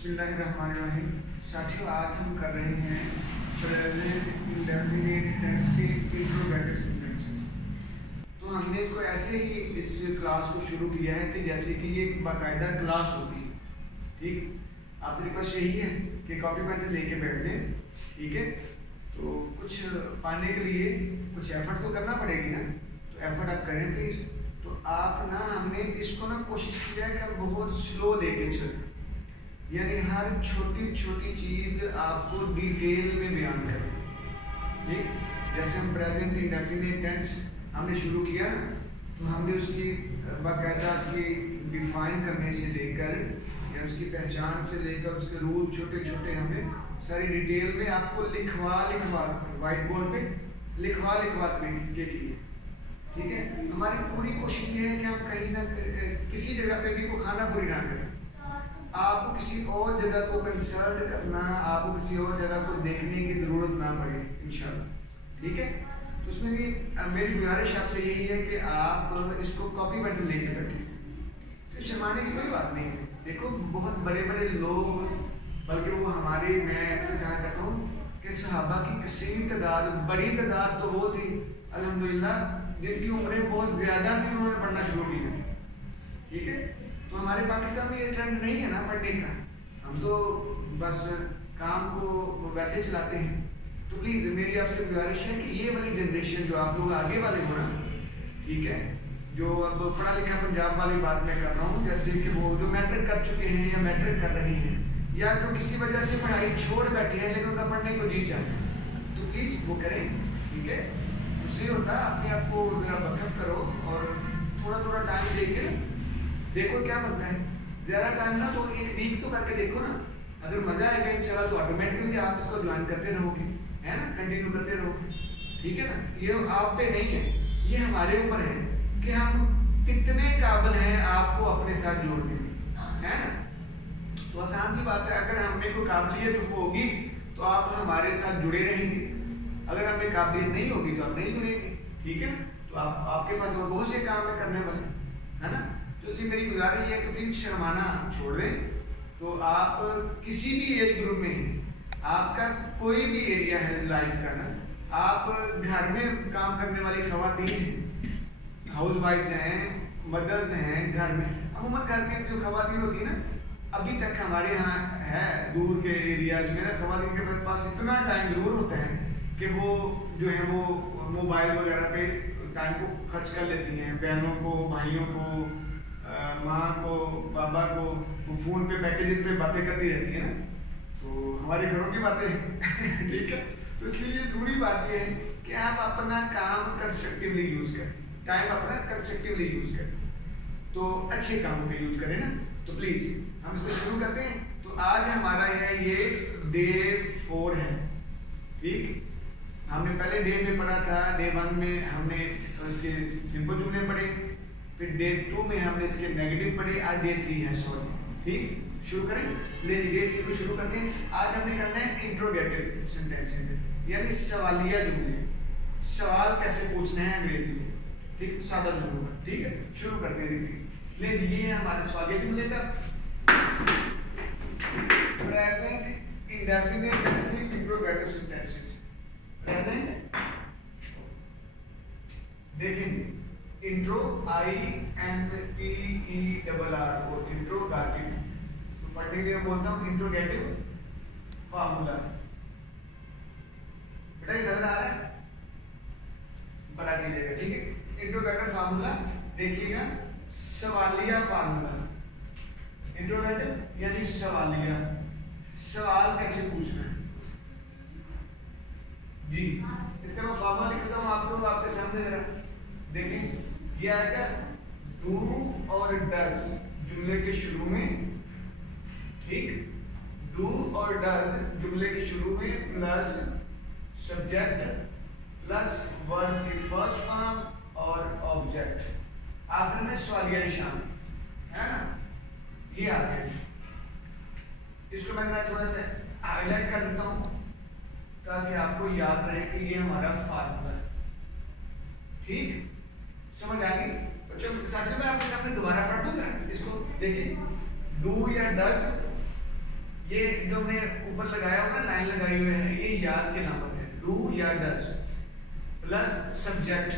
बिस्मिल्लाहिर्रहमानिर्रहीम। साथियों, आज हम कर रहे हैं प्रेजेंट इंडेफिनिट टेंस के इंट्रोगेटिव सेंटेंसेस। तो हमने इसको ऐसे ही इस क्लास को शुरू किया है कि जैसे कि ये बाकायदा क्लास होती है। ठीक, आपसे रिक्वेस्ट यही है कि कॉपी पेंसिल लेके बैठ दें। ठीक है, तो कुछ पाने के लिए कुछ एफर्ट तो करना पड़ेगी ना, तो एफर्ट आप करें प्लीज़। तो आप ना हमने इसको ना कोशिश किया है कि बहुत स्लो लेके चलें, यानी हर छोटी छोटी चीज़ आपको डिटेल में बयान करें। ठीक, जैसे हम प्रेजेंट इंडेफिनिट टेंस हमने शुरू किया ना, तो हमने उसकी बाकायदा उसकी डिफाइन करने से लेकर या उसकी पहचान से लेकर उसके रूल छोटे छोटे हमने सारी डिटेल में आपको लिखवा वाइट बोर्ड पे लिखवा के किए। ठीक है, हमारी पूरी कोशिश ये है कि हम कहीं ना किसी जगह पे भी को खाना पूरी ना करें, आपको किसी और जगह को कंसल्ट करना, आपको किसी और जगह को देखने की ज़रूरत ना पड़े इंशाल्लाह। ठीक है, तो उसमें भी मेरी गुजारिश आपसे यही है कि आप इसको कॉपी पेंसिल लेके बैठें। सिर्फ शर्माने की कोई बात नहीं है। देखो, बहुत बड़े बड़े लोग, बल्कि वो हमारे, मैं अक्सर कहा करता हूँ कि सहाबा की कसीर तादाद, बड़ी तादाद तो वो थी अल्हम्दुलिल्लाह जिनकी उम्रें बहुत ज़्यादा थी, उन्होंने पढ़ना शुरू किया। ठीक है, तो हमारे पाकिस्तान में ये ट्रेंड नहीं है ना पढ़ने का, हम तो बस काम को वैसे चलाते हैं। तो प्लीज़ मेरी आपसे गुजारिश है कि ये वाली जनरेशन जो आप लोग आगे वाले हो ना, ठीक है, जो अब पढ़ा लिखा पंजाब वाली बात मैं कर रहा हूँ, जैसे कि वो जो मैट्रिक कर चुके हैं या मैट्रिक कर रहे हैं या जो किसी वजह से पढ़ाई छोड़ बैठे हैं लेकिन उनका पढ़ने को जी चाहते हैं, तो प्लीज़ वो करें। ठीक है, उससे होता है अपने आप को ज़रा बकअप करो और थोड़ा थोड़ा टाइम देके देखो क्या बनता है। ज़्यादा टाइम ना तो एक वीक तो करके देखो ना, अगर मज़ा आएगा इंशाल्लाह तो ऑटोमेटिकली आप इसको ज्वाइन करते रहोगे, है ना, कंटिन्यू करते रहोगे। ठीक है ना, ये आप पे नहीं है, ये हमारे ऊपर है कि हम कितने काबिल हैं आपको अपने साथ जोड़ने में, है ना। तो आसान सी बात है, अगर हमें कोई काबिलियत होगी तो आप हमारे साथ जुड़े रहेंगे, अगर हमें काबिलियत नहीं होगी तो आप नहीं जुड़ेंगे। ठीक है, तो आपके पास और बहुत से काम है करने वाले, है ना। तो इसलिए मेरी गुजारिश है कि प्लीज़ शर्माना छोड़ दें। तो आप किसी भी एज ग्रुप में हैं, आपका कोई भी एरिया है लाइफ का ना, आप घर में काम करने वाली खवातीन हैं, हाउस वाइफ हैं, मदर्स हैं, घर में अमूमन घर की जो खवातीन होती है ना, अभी तक हमारे यहाँ है दूर के एरियाज में ना, खवातीन के पास इतना टाइम ज़रूर होता है कि वो जो है वो मोबाइल वगैरह पे टाइम को खर्च कर लेती हैं, बहनों को, भाइयों को, माँ को, बाबा को, वो फ़ोन पे पैकेजेस पे बातें करती रहती है ना, तो हमारे घरों की बातें ठीक है। तो इसलिए ये ज़रूरी बात ये है कि आप अपना काम कंस्ट्रक्टिवली यूज़ करें, टाइम अपना कंस्ट्रक्टिवली यूज़ करें, तो अच्छे कामों पे यूज़ करें ना। तो प्लीज़ हम इसको शुरू करते हैं। तो आज हमारा है ये डे 4 है। ठीक, हमने पहले डे में पढ़ा था, डे 1 में हमने इसके सिंपल जुमले पढ़े, फिर डे 2 में हमने इसके नेगेटिव पढ़े, आज डे 3 है, सॉरी। ठीक, शुरू करें, ले डे 3 को शुरू करते हैं। आज हमने करना है इंट्रोगेटिव सेंटेंसेस, यानी सवालिया जुमले, सवाल कैसे पूछना है अंग्रेजी में। ठीक, सादा जुमलों। ठीक है, शुरू करते हैं प्लीज। ले ये है हमारे सवालिया जुमले का प्रेजेंट इंडेफिनिट टेंस में इंट्रोगेटिव सेंटेंसेस। प्रेजेंट देखेंगे, इंट्रो INTERR और इंट्रोगेटिव, इसको पढ़ने के लिए बोलता हूँ इंट्रोगेटिव फार्मूला। बेटा ये नजर आ रहा है, बड़ा कीजिएगा। ठीक है, इंट्रोगेटिव फार्मूला देखिएगा, सवालिया फार्मूला। इंट्रोगेटिव यानी सवालिया, सवाल कैसे पूछना है जी। इसका मैं फार्मूला लिख देता हूँ आप लोग आपके सामने, जरा देखें। ये आएगा डू और डज जुमले के शुरू में। ठीक, डू और डज जुमले के शुरू में प्लस सब्जेक्ट प्लस वर्ब की फर्स्ट फॉर्म और ऑब्जेक्ट, आखिर में सवालिया निशान, है ना। ये आते हैं, इसको मैं थोड़ा सा हाईलाइट कर देता हूँ ताकि आपको याद रहे कि ये हमारा फार्मूला है। ठीक, समझ आ गई बच्चों? सच में आपके सामने दोबारा पढ़ दूंगा इसको, देखिए। डू या डज ये जो हमने ऊपर लगाया हुआ लाइन लगाई हुई है, ये याद के नामक है। डू या does plus subject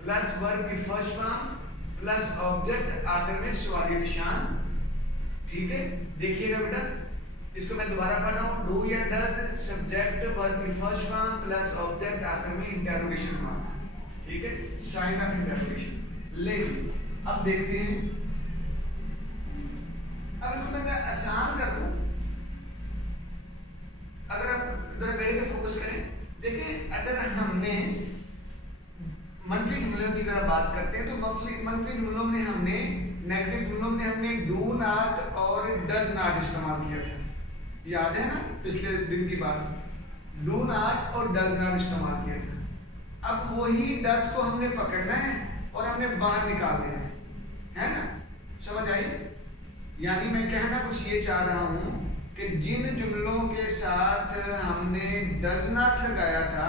plus verb की फर्स्ट फॉर्म प्लस ऑब्जेक्ट, आखिर में सवालिया निशान। ठीक है, देखिएगा बेटा, इसको मैं दोबारा पढ़ रहा हूँ। डू या डज सब्जेक्ट वर्ब की फर्स्ट फॉर्म प्लस ऑब्जेक्ट, आखिर में इंटरोगेशन मार्क। ठीक है, साइन ऑफ इंटरोगेशन। लेकिन अब देखते हैं, अब इसको मैं आसान कर दूं। अगर आप जरा मेरे पे फोकस करें, देखिए अगर हमने मंथली जुमलों की तरह बात करते हैं तो मंथली जुमलों में हमने नेगेटिव जुमलों में हमने डू नॉट और डज नॉट इस्तेमाल किया था, याद है ना, पिछले दिन की बात। डू नॉट और डज नॉट इस्तेमाल किया था। अब वही डज को हमने पकड़ना है और हमने बाहर निकाल देना है ना, समझ आई? यानी मैं कहना कुछ ये चाह रहा हूं कि जिन जुमलों के साथ हमने डज नॉट लगाया था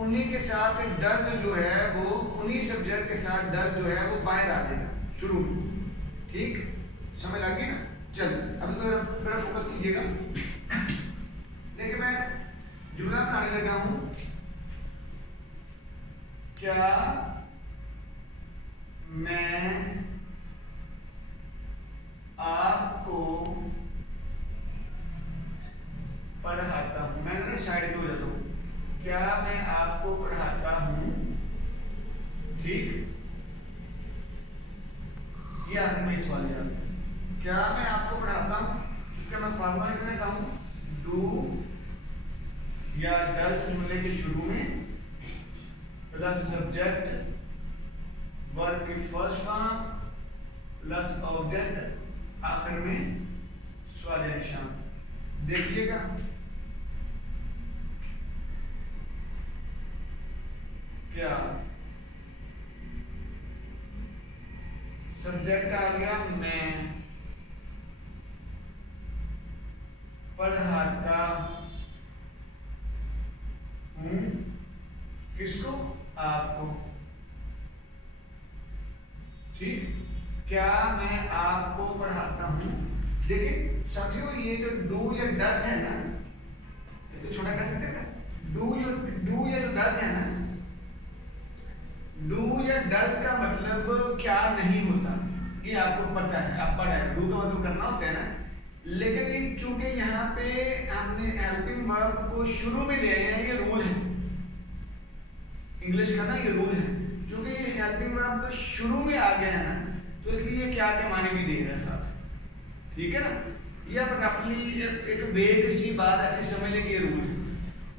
उन्हीं के साथ डज जो है वो, उन्हीं सब्जेक्ट के साथ डज जो है वो बाहर आ जाएगा शुरू में। ठीक, समझ लग गई ना? चल अब इसको मेरा फोकस कीजिएगा। देखिए मैं जुमला बनाने लगा हूं, क्या मैं आपको पढ़ाता हूं। मैं जरा साइड पे हो जाता हूं। क्या मैं आपको पढ़ाता हूं, ठीक, ये आखिर में सवाल याद। क्या मैं आपको पढ़ाता हूं, इसका मैं फॉर्मूला लिखने का हूं, डू या डज जुमले के शुरू में प्लस सब्जेक्ट वर्ब की फर्स्ट फॉर्म प्लस ऑब्जेक्ट, आखिर में सवालिया निशान। देखिएगा क्या सब्जेक्ट आ गया, मैं पढ़ाता हूं, किसको? आपको। ठीक, क्या मैं आपको पढ़ाता हूं। देखिए साथियों, ये जो डू या डज है ना, इसको छोटा कर सकते हैं ना। डू या जो डज है ना, डू या डज का मतलब क्या नहीं होता, ये आपको पता है, आप पढ़ा है। डू का मतलब करना होता है ना, लेकिन ये चूंकि यहाँ पे हमने हेल्पिंग वर्ब को शुरू में ले आए हैं, ये रूल है इंग्लिश का ना, ये रूल है। चूंकि ये हेल्पिंग वर्ब शुरू में आ गया है ना, तो इसलिए क्या के माने भी दे रहा है साथ। ठीक है ना, ये आप रफली एक वेग सी बात ऐसी समझ लें कि ये रूल है।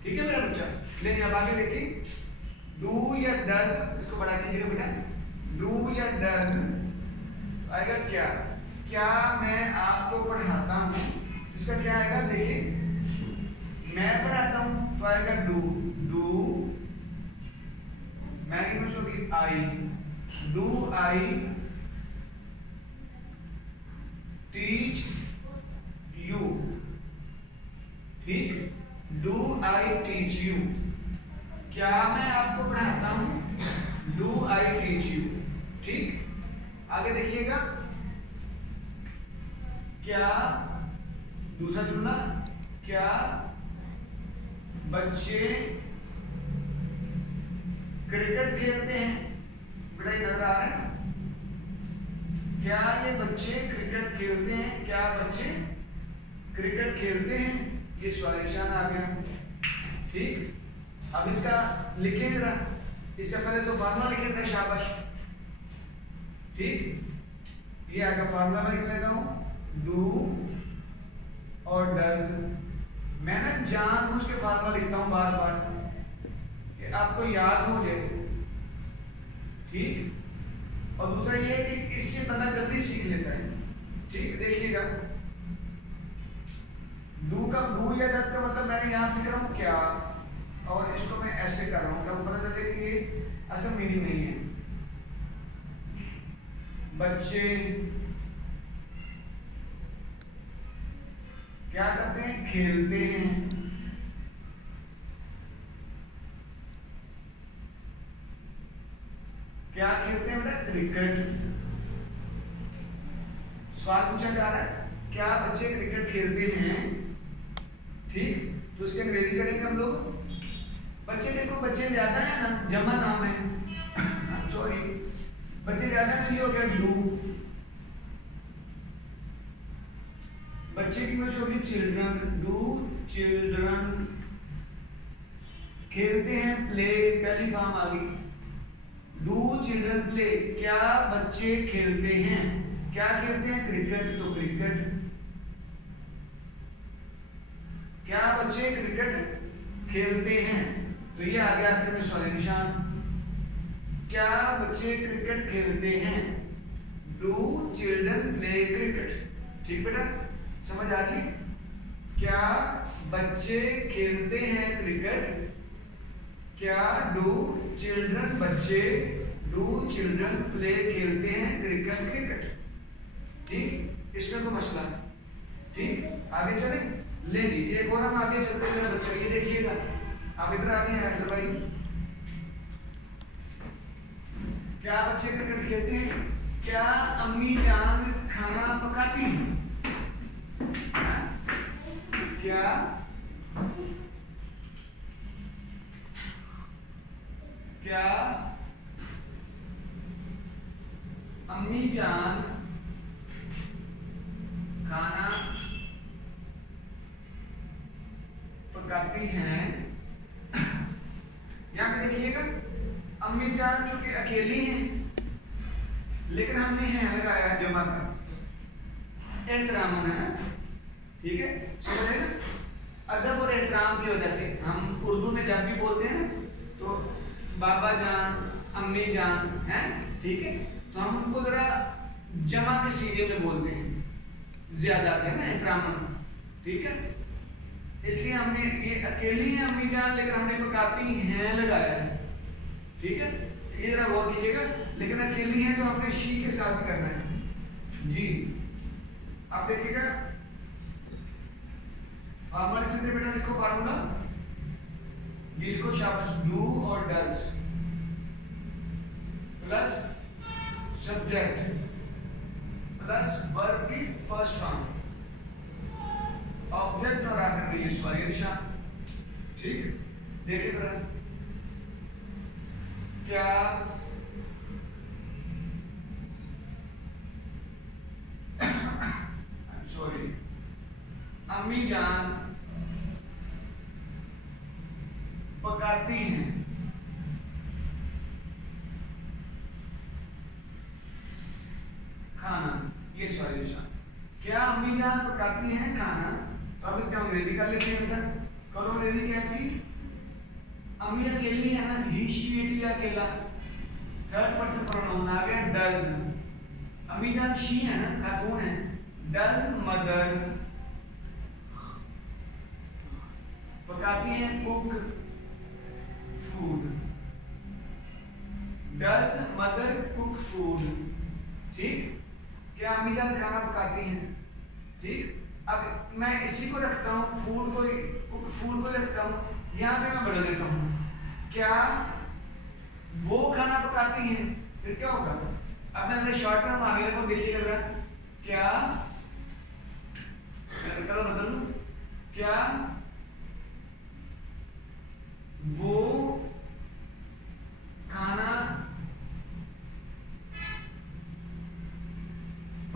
ठीक है मेरा बच्चा, लेकिन अब आगे देखिए, डू या डज, इसको बड़ा कीजिएगा बेटा। डू या डज आएगा क्या, क्या मैं आपको पढ़ाता हूं, इसका क्या आएगा, देखिए मैं पढ़ाता हूं तो आएगा डू। डू मैं इंग्लिश होगी आई, डू आई टीच यू। ठीक, डू आई टीच यू, क्या मैं आपको पढ़ाता हूं, डू आई टीच यू। ठीक, आगे देखिएगा, क्या दूसरा जुमला, क्या बच्चे क्रिकेट खेलते हैं, बेटा ये नजर आ रहा है, क्या ये बच्चे क्रिकेट खेलते हैं, क्या बच्चे क्रिकेट खेलते हैं, ये सवाल निशान आ गया। ठीक, अब इसका लिखिए जरा, इसका पहले तो फार्मूला लिखिए जरा, शाबाश। ठीक, ये आगे फार्मूला मैं लिख लेता हूं, डू और डज। मैं ना जानबूझ के फार्मूला लिखता हूं बार बार कि आपको याद हो जाए। ठीक, और दूसरा ये है कि इससे बंदा जल्दी सीख लेता है। ठीक, देखिएगा डू या डज का मतलब मैंने यहां लिख रहा हूं क्या, और इसको मैं ऐसे कर रहा हूं, क्या पता चले कि ये असल मीनिंग नहीं है। बच्चे क्या करते हैं, खेलते हैं। क्या खेलते हैं बेटा, क्रिकेट। सवाल पूछा जा रहा है, क्या बच्चे क्रिकेट खेलते हैं, ठीक, तो उसकी अंग्रेजी करेंगे हम लोग। बच्चे देखो, बच्चे ज्यादा है ना, जमा नाम है, सॉरी, बच्चे ज्यादा है तो ये हो गया डू। बच्चे की इंग्लिश होगी चिल्ड्रन, डू चिल्ड्रन। खेलते हैं प्ले, पहली फॉर्म आ गई, डू चिल्ड्रन प्ले, क्या बच्चे खेलते हैं, क्या खेलते हैं, क्रिकेट, तो क्रिकेट, क्या बच्चे क्रिकेट खेलते हैं, तो ये आ गया आखिर में सॉरी निशान, क्या बच्चे क्रिकेट खेलते हैं, डू चिल्ड्रन प्ले क्रिकेट। ठीक बेटा, समझ आ गई, क्या बच्चे खेलते हैं क्रिकेट, क्या डू चिल्ड्रन बच्चे, डू चिल्ड्रन प्ले खेलते हैं क्रिकेट, क्रिकेट। ठीक, इसमें कोई मसला, ठीक, आगे चले, ले जी एक और हम आगे चलते हैं बच्चा, ये देखिएगा आप इधर आ गए हैं भाई, क्या बच्चे क्रिकेट खेलते हैं, क्या अम्मी जान खाना पकाती हैं, क्या क्या अम्मी जान खाना पकाती हैं। यहां पे देखिएगा अम्मी जान चूंकि अकेली हैं, लेकिन हमने है लगाया है जमा का, एहतराम है, ठीक है, समझे ना। अदब और एहतराम की वजह से हम उर्दू में जब भी बोलते हैं तो बाबा जान, अम्मी जान है, ठीक है, तो हम उनको जरा जमा के सीगे में बोलते हैं, ज्यादा है ना एहतराम, ठीक है, इसलिए हमने ये अकेली है अम्मी जान, लेकिन हमने पकाती हैं लगाया है, ठीक है, ये जरा गौर कीजिएगा, लेकिन अकेली है तो हमने शी के साथ करना है जी। आप देखिएगा फार्मूला लिखते बेटा, लिखो फार्मूला, ये लिखो शाबाश, डू और does plus subject plus verb की फर्स्ट फॉर्म, ऑब्जेक्ट और आखिर में ये सॉरी निशान, ठीक, देखिए जरा, क्या सॉरी अम्मी जान पकाती हैं खाना, ये सॉरी निशान, क्या अम्मी जान पकाती हैं खाना, तो अब इसका अंग्रेजी कर लेते हैं बेटा, करो अंग्रेजी कैसी, अम्मी अकेली है ना, ही शी इट अकेला, थर्ड पर्सन प्रोनाउन आ गया डज, अम्मी जान शी है ना, खातून है, डज मदर पकाती हैं cook food, does mother cook food, ठीक, क्या अम्मी जान खाना पकाती हैं, ठीक। अब मैं इसी को रखता हूँ, फूड को, कुक फूड को रखता हूँ, यहाँ पे मैं बदल देता हूँ, क्या वो खाना पकाती हैं, फिर क्या होगा, अब मैंने शॉर्ट टर्म आगे को देखिए जरा, क्या कलर बदल लूं, क्या वो खाना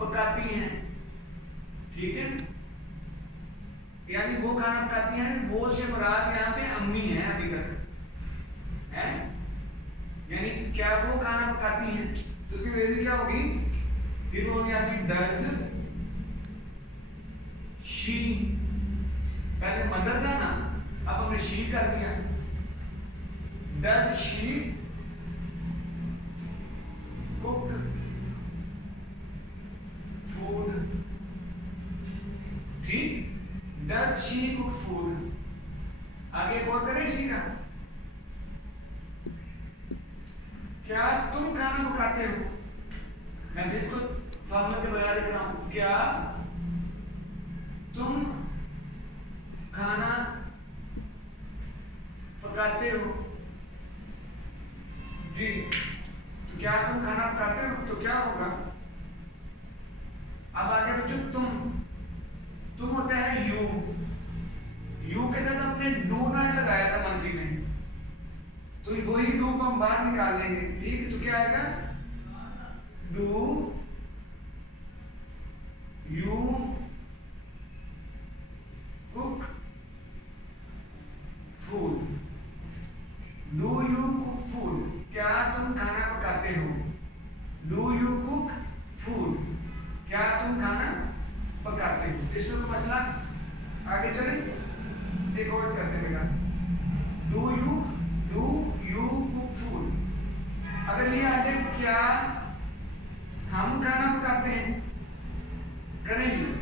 पकाती हैं, ठीक है, यानी वो खाना पकाती हैं, वो से मुराद यहाँ पे अम्मी है अभी तक है, यानी क्या वो खाना पकाती हैं, तो उसकी अंग्रेजी क्या होगी, फिर वो यहाँ की डज शी, पहले मदर था ना, अब हमने शी कर दिया, डज शी कुक फूड, ठीक, डज शी कुक फूड, आगे और करें इसी का, क्या तुम खाना पकाते हो, मैं भी इसको फॉर्मूला के बगैर लिख रहा हूं, क्या तुम खाना पकाते हो जी, तो क्या तुम खाना पकाते हो, तो क्या होगा, अब आगे बच्चों तुम होता हम बाहर निकाल लेंगे, ठीक है। तो क्या आएगा, do you cook food, do you cook food, क्या तुम खाना पकाते हो, डू यू कुक फूड, क्या तुम खाना पकाते हो। इसमें कोई मसला, आगे चले एक और करते रहेगा, डू यू कुक फूड। अगर ये आ जाए क्या हम खाना पकाते हैं, करेंगे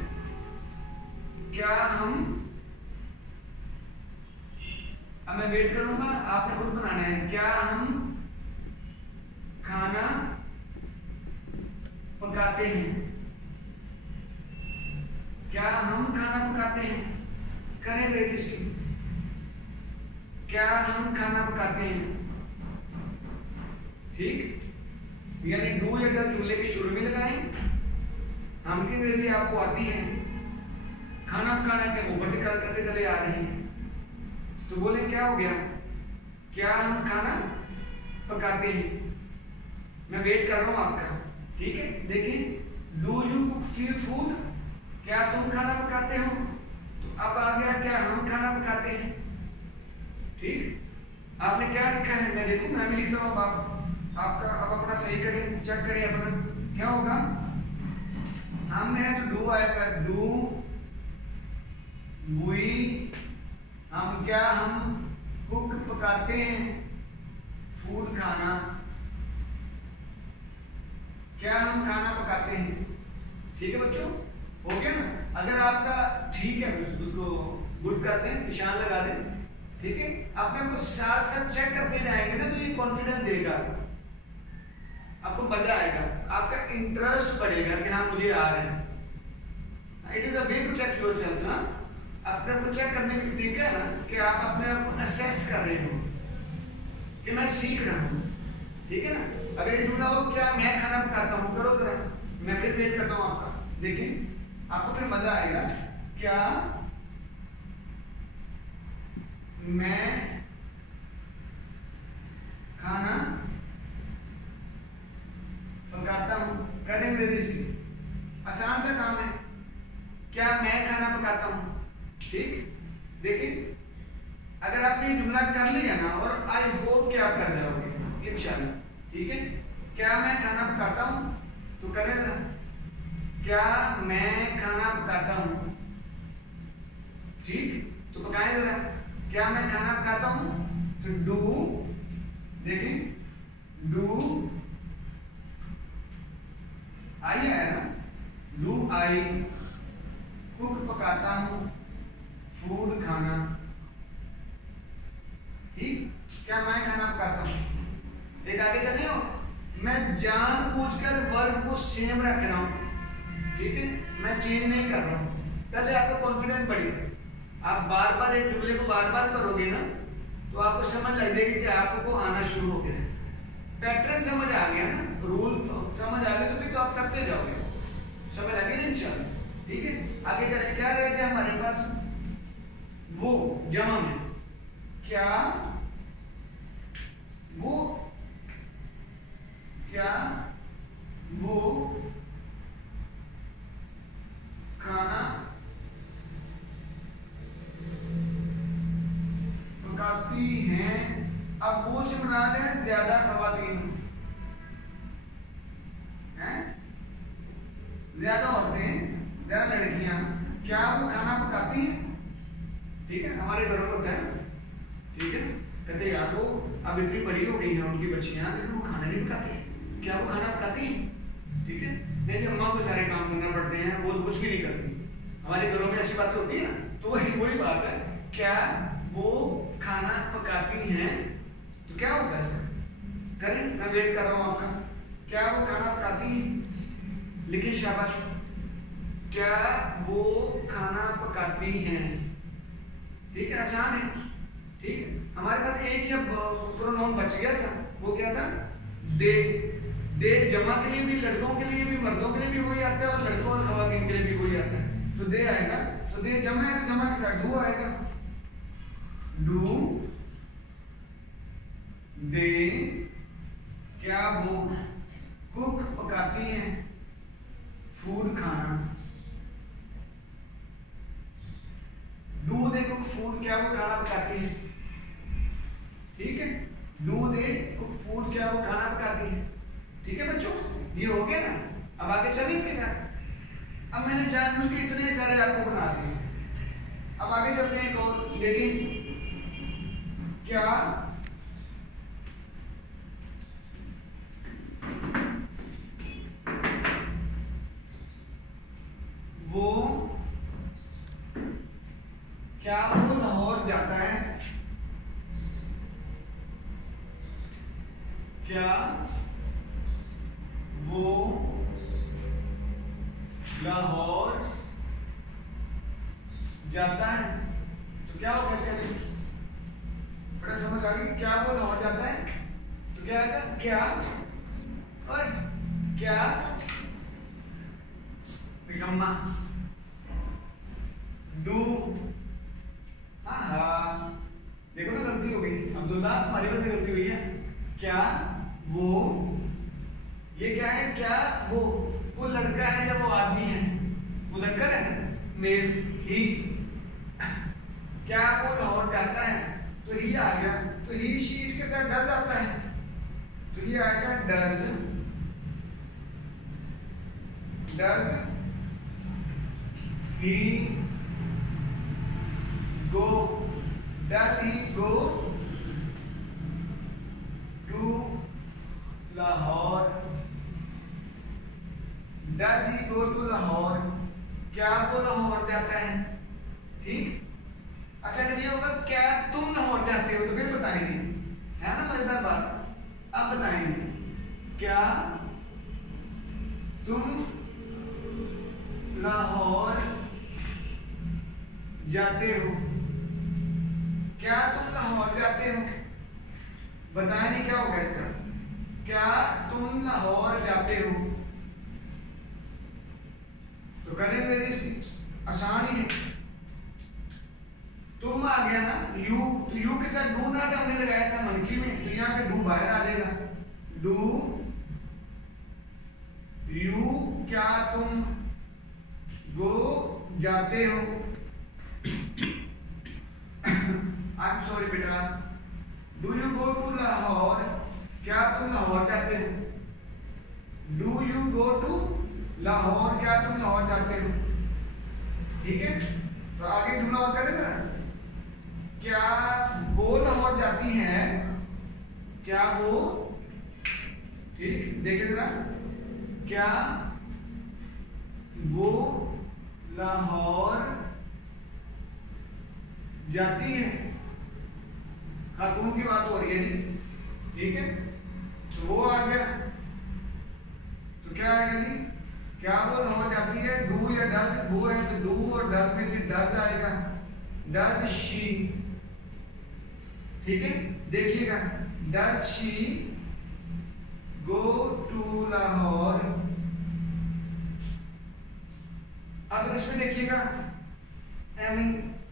क्या हम, अब मैं वेट करूंगा, आपने खुद बनाना है, क्या हम खाना पकाते हैं, क्या हम खाना पकाते हैं, करें रजिस्ट्री, क्या हम खाना पकाते हैं, ठीक। यानी डू या जुमले के शुरू में लगाएं, हम की अंग्रेजी आपको आती है, खाना पकाने के ऊपर से करते चले आ रहे हैं, तो बोले क्या हो गया, क्या हम खाना पकाते हैं। मैं वेट कर रहा हूं आपका, ठीक है। देखिए, डू यू कुक फूड, क्या तुम खाना पकाते हो, तो अब आ गया क्या हम खाना पकाते हैं, ठीक। आपने क्या लिखा है, मैं देखूं, मैं भी लिखता हूं, आपका अब अपना सही करें, चेक करें अपना क्या होगा। हम है तो डू आएगा, डू वी, हम क्या हम कुक पकाते हैं फूड खाना, क्या हम खाना पकाते हैं, ठीक है बच्चों, हो गया ना। अगर आपका ठीक है उसको गुड कर दें, निशान लगा दें, ठीक है। अपने को साथ साथ चेक करते जाएंगे ना, तो ये कॉन्फिडेंस देगा, आपको मजा आएगा, आपका इंटरेस्ट बढ़ेगा कि हाँ मुझे आ रहे हैं। It is a way to check yourself ना, अपने को चेक करने की तरीका है ना, कि आप अपने आप को असेस कर रहे हो कि मैं सीख रहा हूँ, ठीक है ना। अगर ये जुमला हो क्या मैं खाना पकाता हूँ, करो जरा, मैं फिर वेट करता हूँ आपका, देखिए आपको फिर मजा आएगा। क्या मैं खाना पकाता हूं, करेंगे इसकी, आसान सा काम है, क्या मैं खाना पकाता हूं, ठीक। देखिए अगर आपने जुमला कर लिया ना, और आई होप कि आप कर जाओगे इंशाल्लाह, ठीक है। क्या मैं खाना पकाता हूं, तो करें जरा, क्या मैं खाना पकाता हूं, ठीक। तो पकाएं जरा, क्या मैं खाना पकाता हूं, तो डू, देखें डू आई है ना, डू आई कुक पकाता हूं फूड खाना, ठीक। क्या मैं खाना पकाता हूं। एक आगे चले हो, मैं जानबूझकर वर्ब को सेम रख रहा हूं, ठीक है, मैं चेंज नहीं कर रहा हूं। पहले आपका कॉन्फिडेंस बढ़ेगा, आप बार बार एक जुमले को बार बार करोगे ना, तो आपको समझ लग जाएगी कि आपको आना शुरू हो गया, पैटर्न समझ आ गया ना, रूल समझ आ गया, तो फिर तो आप करते जाओगे, समझ आ गया इंशाल्लाह, ठीक है। आगे करें, क्या रह गया हमारे पास, वो जमा में, क्या वो, क्या वो खाना पकाती हैं। अब वो से मुराद है ज्यादा खवातीन हैं, ज्यादा औरतें, ज्यादा लड़कियां, क्या वो खाना पकाती हैं, ठीक है। हमारे घरों में होता है, ठीक है, कहते यार वो अब इतनी बड़ी हो गई है उनकी बच्चियां, लेकिन वो खाना नहीं पकाती, क्या वो खाना पकाती हैं, ठीक है। नहीं, अम्मा को सारे काम करना पड़ते हैं, वो कुछ भी नहीं करती। हमारे घरों में ऐसी बातें होती है ना, तो वही बात है, क्या वो खाना पकाती हैं, तो क्या होगा इसका, करें, मैं वेट कर रहा हूं आपका। क्या वो खाना पकाती हैं, लिखिए शाबाश, क्या वो खाना पकाती हैं, ठीक है, आसान है, ठीक है। हमारे पास एक ही प्रोनाउन बच गया था, वो क्या था, दे। दे जमा के लिए भी, लड़कों के लिए भी, मर्दों के लिए भी वही आता है, और लड़कों और खवातीन के लिए भी वही आता है। तो दे आएगा, तो दे जमा है, तो जमा के साथ डू आएगा, डू दे क्या वो कुक पकाती हैं फूड खाना। डू दे कुक फूड क्या वो खाना पकाती है। ठीक है, डू दे कुक फूड क्या वो खाना पकाती है। ठीक है बच्चों, ये हो गया ना। अब आगे चलिए इसके साथ। अब मैंने जानबूझ के इतने सारे आपको बना दिए। अब आगे चलते हैं एक और। देखिए क्या वो लाहौर जाता है। क्या वो लाहौर जाता है। तो क्या होगा इसका लिए बड़ा समझ आ गई। क्या वो लाहौर जाता है तो क्या आएगा क्या और क्या निकम्मा डू। हाँ देखो ना गलती हो गई अब्दुल्ला, तुम्हारी वजह से गलती हुई है। क्या वो, ये क्या है क्या वो लड़का है या वो आदमी है। वो लड़का है मेल ही। क्या वो लाहौर जाता है तो ही आ गया। तो ही शीट के साथ डज आता है तो ये आएगा does he go. Does he go to Lahore. Does he go to Lahore. क्या वो लाहौर जाता है। ठीक। अच्छा जब ये होगा क्या तुम लाहौर जाते हो तो फिर बताएंगे, है ना मजेदार बात। अब बताएंगे क्या तुम लाहौर जाते हो। क्या तुम लाहौर जाते हो, बताया नहीं क्या होगा इसका। क्या तुम लाहौर जाते हो तो करें मेरी आसान ही है। तुम आ गया ना यू, तो यू के साथ डू नाट हमने लगाया था मनफी में, तो यहाँ पे डू बाहर आ जाएगा। डू यू क्या तुम गो जाते हो। आई एम सॉरी बेटा। Do you go to Lahore, क्या तुम लाहौर जाते हो। Do you go to Lahore, क्या तुम लाहौर जाते हो। ठीक है, तो आगे डू लाहौर करें जरा। क्या वो लाहौर जाती है, क्या वो, ठीक देखिए जरा, क्या वो लाहौर जाती है। खातून की बात हो रही है जी, ठीक है। तो वो आ गया तो क्या आएगा जी, क्या वो लाहौर जाती है। डू या डज, वो है तो डू और डज में से डज आएगा। डज शी, ठीक है देखिएगा। Does she go to Lahore. अब इसमें देखिएगा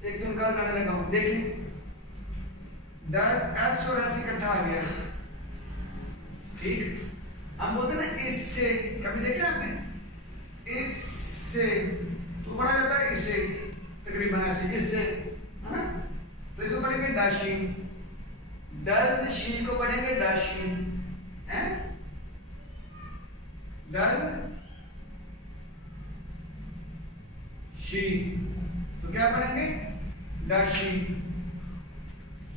एक दिन का गाने लगा हूं, देखिए डज एस और एस इकट्ठा आ गया। ठीक, हम बोलते ना इससे, कभी देखे आपने इससे तो पढ़ा जाता है इससे, तकरीबन ऐसे इससे, है ना। तो इसको पढ़ेंगे डशी। डज शी को पढ़ेंगे डशी, हैं डज शी, तो क्या पढ़ेंगे डशी।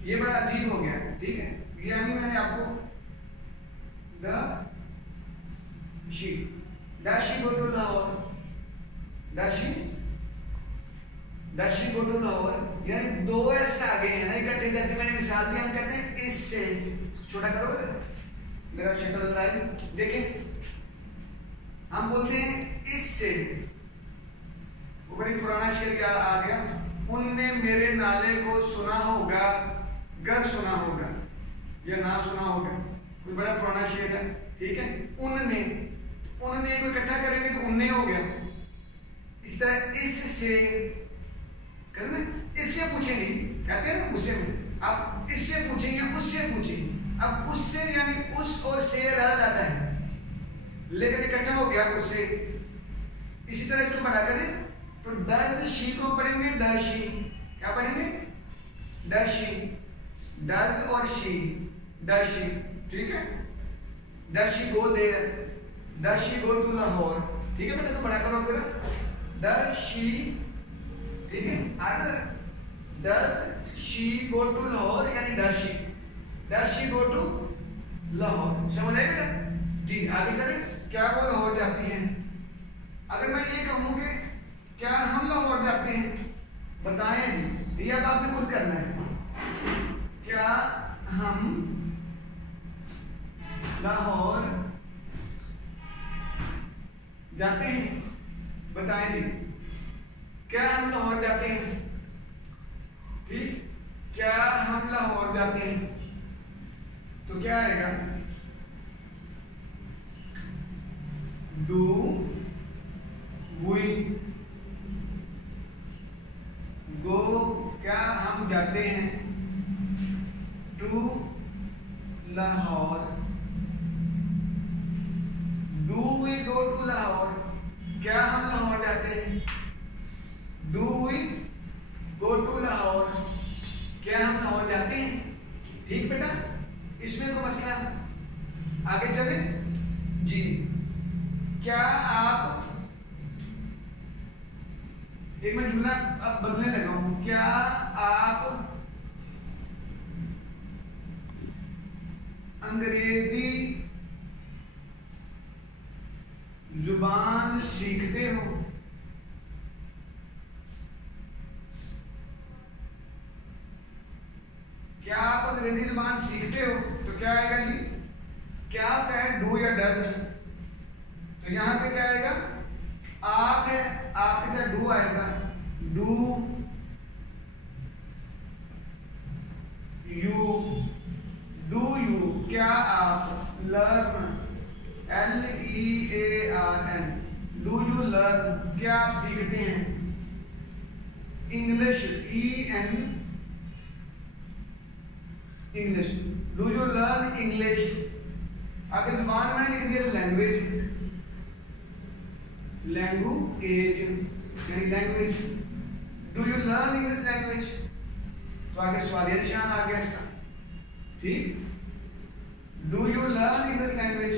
ये बड़ा अजीब हो गया, ठीक है। ये मैंने आपको the she, does she go to Lahore, does she does she go to Lahore, यानी दो एस आ गए हैं ना इकट्ठे। जैसे मैंने मिसाल दी, हम कहते हैं इससे, छोटा करोगे मेरा शक्ल नजर आएगी। देखिए हम बोलते हैं इससे, वो बड़ी पुराना शेर क्या आ गया। उनने मेरे नाले को सुना होगा, गर सुना होगा या ना सुना होगा, कोई बड़ा पुराना शेर है, ठीक है। उनने को इकट्ठा करेंगे तो उनने हो गया। इस तरह इससे कहते ना, इससे पूछेंगे, कहते हैं ना उससे में, आप इससे पूछेंगे उससे पूछेंगे, अब उससे यानी उस और से अलग आता है, लेकिन इकट्ठा हो गया उससे। इसी तरह इसको बड़ा करें तो डज शी को पढ़ेंगे डज शी, क्या पढ़ेंगे डज शी, डज और शी, डज शी, ठीक है। Does she go there, does she go to Lahore, ठीक है बेटा। तो बड़ा करो फिर डज शी, ठीक है। Other does she go to Lahore यानी does she go to Lahore, समझ आए बेटा जी। आगे चले, क्या वो लाहौर जाती हैं? अगर मैं ये कहूँ कि क्या हम लाहौर जाते हैं, बताएं जी, ये अब आपने खुद करना है। क्या हम लाहौर जाते हैं, बताएं जी। क्या हम लाहौर जाते हैं, ठीक। क्या हम लाहौर जाते हैं तो क्या आएगा, डू वी गो, क्या हम जाते हैं to Lahore, do we go to Lahore, क्या हम लाहौर जाते हैं, do we go to Lahore, क्या हम लाहौर जाते हैं, ठीक बेटा। इसमें कोई मसला, आगे चले जी। क्या आप, एक मैं जुमला अब बदलने लगा हूं, क्या आप अंग्रेजी जुबान सीखते हो, क्या आप अंग्रेजी जुबान सीखते हो तो क्या आएगा जी, क्या है डू या डज, तो यहां पे क्या आएगा, आप है, आपके साथ डू आएगा, डू यू, क्या आप learn, LEARN, do you learn, क्या आप सीखते हैं, English, English, do you learn English. आगे जुबान में लिख दिया language, language, do you learn English language, तो आगे सवालिया निशान आ गया इसका, ठीक। Do you learn English language,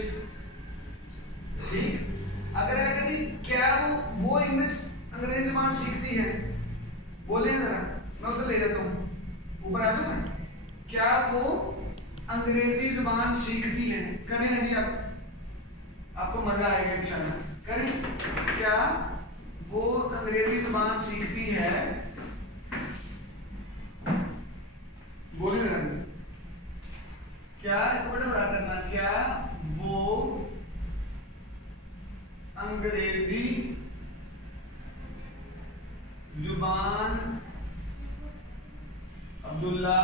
ठीक। अगर है कि क्या वो इंग्लिश अंग्रेजी जुबान सीखती है, बोले जरा, मैं उधर ले जाता हूँ, ऊपर आ जाऊँ मैं। क्या वो अंग्रेजी जुबान सीखती है, करें नहीं आप, आपको मजा आएगा इंशाल्लाह, करें। क्या वो अंग्रेजी जुबान सीखती है, बोलिए जरा, क्या इसको बड़ा करना, क्या वो अंग्रेजी जुबान, अब्दुल्ला,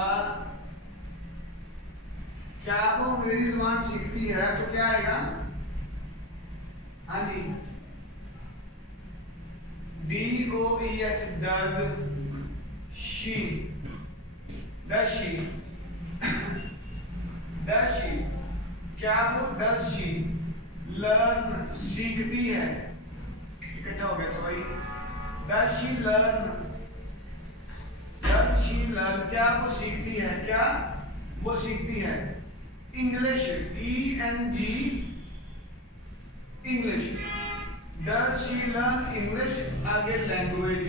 क्या वो अंग्रेजी जुबान सीखती है तो क्या आएगा, हाँ जी, DOES, डज शी, क्या वो डज शी लर्न सीखती है, इकट्ठा हो गया सॉरी, डज शी लर्न, क्या वो सीखती है, क्या वो सीखती है English, ENG, English, does she learn English. आगे लैंग्वेज,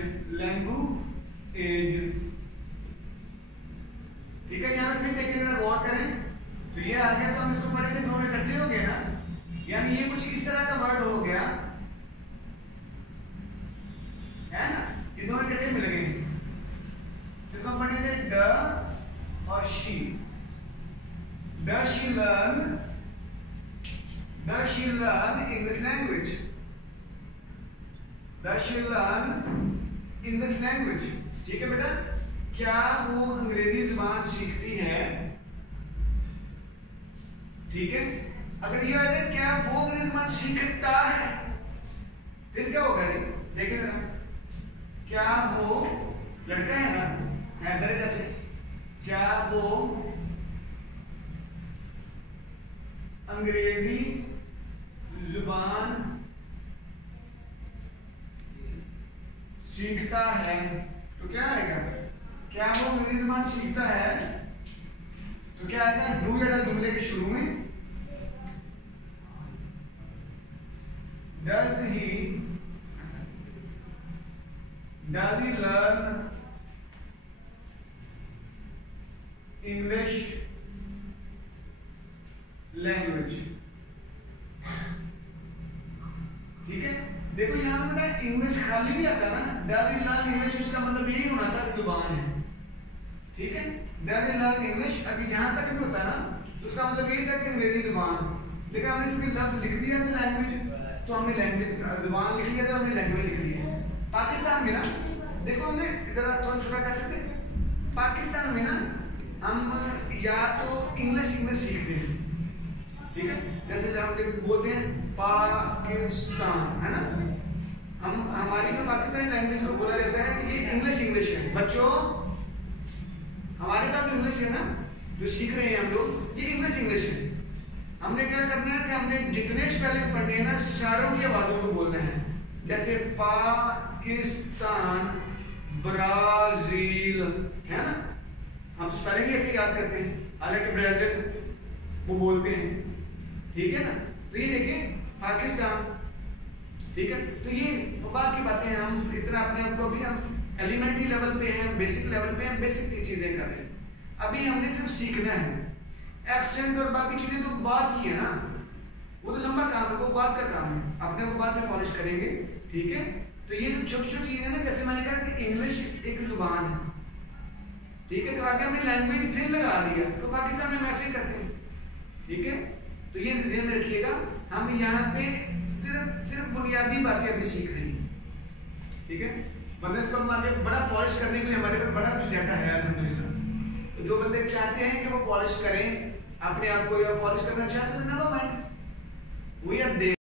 ठीक है। यहाँ पे फिर देखिए गौर करें तो ये आ गया, तो हम इसको पढ़ेंगे, दोनों इकट्ठे हो गए ना, यानी ये कुछ इस तरह का वर्ड हो गया है ना, ये दोनों इकट्ठे मिल गए। इसको पढ़ेंगे ड और she, does she learn English language, ठीक है बेटा। क्या वो अंग्रेजी जुबान सीखती है, ठीक है। अगर ये आ जाए क्या वो अंग्रेजी जुबान सीखता है, फिर क्या होगा जी, देखें ना, क्या वो लड़का है ना, है जैसे, क्या वो है तो क्या आएगा, क्या वो अंग्रेजी जबान सीखता है तो क्या आएगा, डू या डज जुमले के शुरू में does he learn English language। ठीक है, देखो यहाँ पे बेटा इंग्लिश खाली भी आता ना, does he learn English, उसका मतलब यही होना था कि जुबान है। ठीक है, does he learn English अभी यहाँ तक भी होता है ना तो उसका मतलब यही था कि अंग्रेजी जुबान, लेकिन हमने चूंकि लफ्ज लिख दिया था लैंग्वेज तो हमने लैंग्वेज जुबान लिख लिया था, हमने लैंग्वेज लिख ली है। पाकिस्तान में ना देखो हमने इधर थोड़ा छोटा कर सकते, पाकिस्तान में ना हम या तो इंग्लिश सीखते हैं। ठीक है, जैसे हम बोलते हैं पाकिस्तान है ना, हम हमारी जो पाकिस्तानी लैंग्वेज को बोला जाता है कि ये इंग्लिश है। बच्चों हमारे पास इंग्लिश है ना जो सीख रहे हैं हम लोग, ये इंग्लिश है। हमने क्या करना है कि हमने जितने स्पेलिंग पढ़ने हैं ना सारों की आवाजों को बोलना है, जैसे पाकिस्तान, ब्राजील है ना, हम तो स्पेलिंग ऐसे याद करते हैं, हालांकि ब्राजील वो बोलते हैं। ठीक है ना, तो ये देखिए पाकिस्तान। ठीक है, तो ये बात की बातें हैं, हम इतना अपने आप को अभी हम एलिमेंट्री लेवल पे हैं, बेसिक लेवल पे हैं, बेसिक चीजें कर रहे हैं। अभी हमने सिर्फ सीखना है, एक्सेंट और बाकी चीजें तो बात की है ना, वो तो लंबा काम है, वो बात का काम है, अपने को बाद में पॉलिश करेंगे। ठीक है, तो ये जो छोटी छोटी चीजें ना, जैसे मैंने कहा कि इंग्लिश एक जुबान है। ठीक है, तो आगे हमने लैंग्वेज फिर लगा दिया तो पाकिस्तान में मैसेज करते हैं। ठीक है, तो ये ध्यान में रखिएगा, हम यहाँ पे सिर्फ बुनियादी बातें अभी सीख रहे हैं। ठीक है, वरना इसको हम आगे बड़ा पॉलिश करने के लिए हमारे पास बड़ा कुछ डाटा है अल्हम्दुलिल्लाह। तो जो बंदे चाहते हैं कि वो पॉलिश करें अपने आप को या पॉलिश करना चाहते हैं, वी आर देयर।